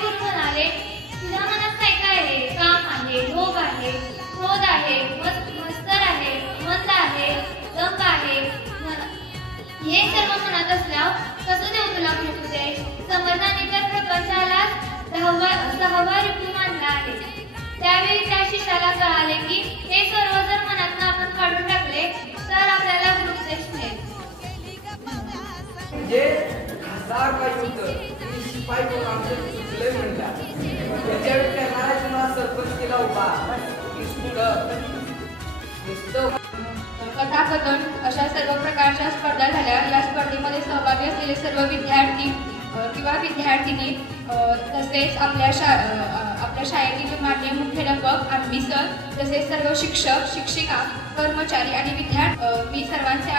गुरु म्हणाले, तुझ्या मनात काय काय आहे? काम आहे, लोभ आहे, क्रोध आहे, मत्सर आहे, मंद आहे, दंभ आहे. हे सर्व मनात असल्यावर कसं देव तुला मृत्यू दे? समर्थाने तर प्रपंचाला सहावा ऋतू मानला आहे. त्यावेळी त्या शिष्याला कळाले की हे सर्व जर मनातून आपण काढून टाकले तर आपल्याला मृत्यूच मिळेल. म्हणजे हजार काय होतं शिपाई कोण आमचं चुकलंय म्हणला. त्याच्यावेळी त्या महाराज सरपंच केला उभा. कथाकथन अशा सर्व प्रकारच्या स्पर्धा झाल्या. या स्पर्धेमध्ये सहभागी असलेले सर्व विद्यार्थी किंवा विद्यार्थिनी तसेच आपल्या शाळेतील मान्य मुख्याध्यापक आम्ही सर तसेच सर्व शिक्षक शिक्षिका कर्मचारी आणि विद्यार्थी मी सर्वांचे